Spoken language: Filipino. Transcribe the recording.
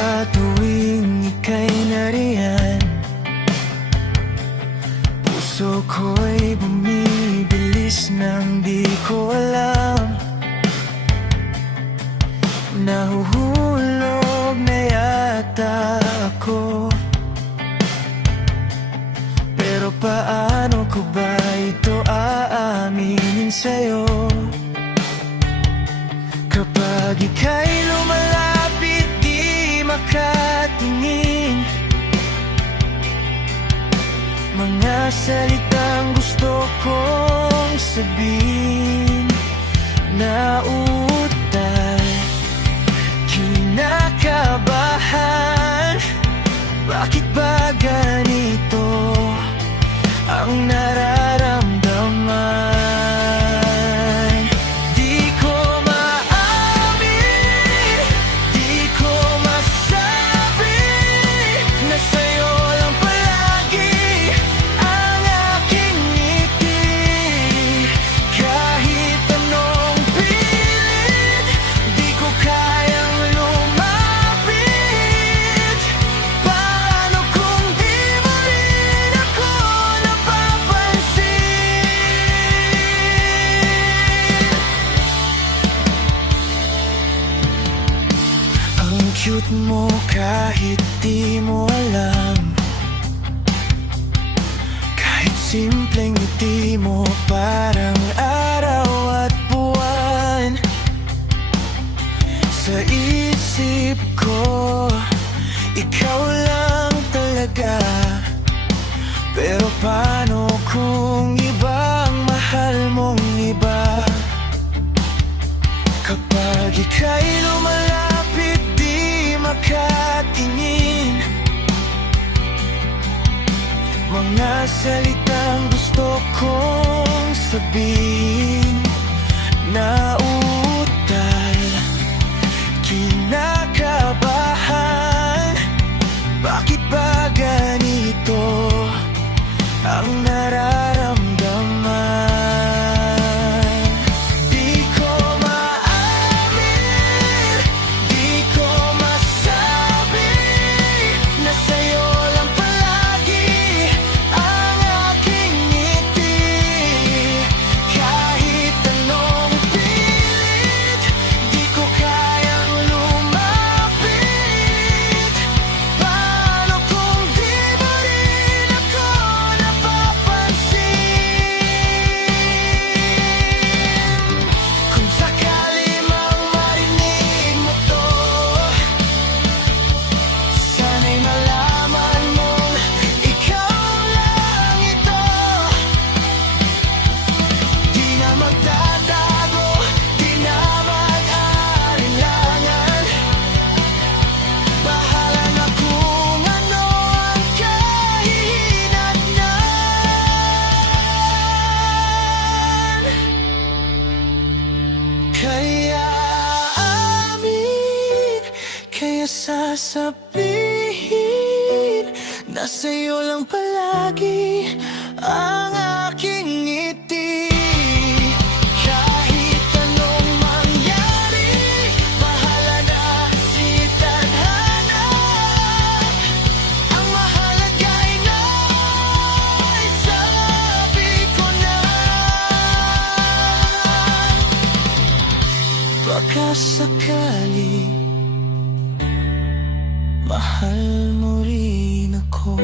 ba tuwing ika'y nariyan? Puso ko'y bumibilis nang di ko alam. Nahuhulog na yata ako. Pero paano ko ba ito aaminin sa'yo? Kapag ika'y lumalapit, di makatingin, mga salitang gusto kong sabihin, nauutal, kinakabahan. Bakit ba ganito ang nararamdaman? Di ko maamin, di ko masabi na sa'yo lang palagi ang aking ngiti. Kahit anong pilit, di ko kayang lumapit. Paano kung di mo rin ako napapansin? Ang cute mo kahit di mo alam, kahit simpleng ngiti mo parang araw at buwan. Sa isip ko, ikaw lang talaga. Pero paano kung ibang mahal mong iba? Kapag ika'y lumalapit, di makatingin, mga salitang gusto kong sabihin, nauutal, kinakabahan. Bakit ba ganito ang nararamdaman? Di ko maamin, di ko masabi na sa'yo lang palagi ang aking ngiti. Kahit anong pilit, di ko kayang lumapit. Paano kung di mo rin ako napapansin? Kung sakali mang marinig mo to, sana'y malaman mong ikaw lang ito. Di na magtatago, di na mag-aalinlangan. Bahala na kung ano ang kahihinatnan. Kaya amin, kaya sasabihin na sa'yo lang palagi ang aking ngiti. Kahit anong mangyari, bahala na si tadhana. Ang mahalaga ay naisabi ko na. Baka sakali mahal mo rin ako.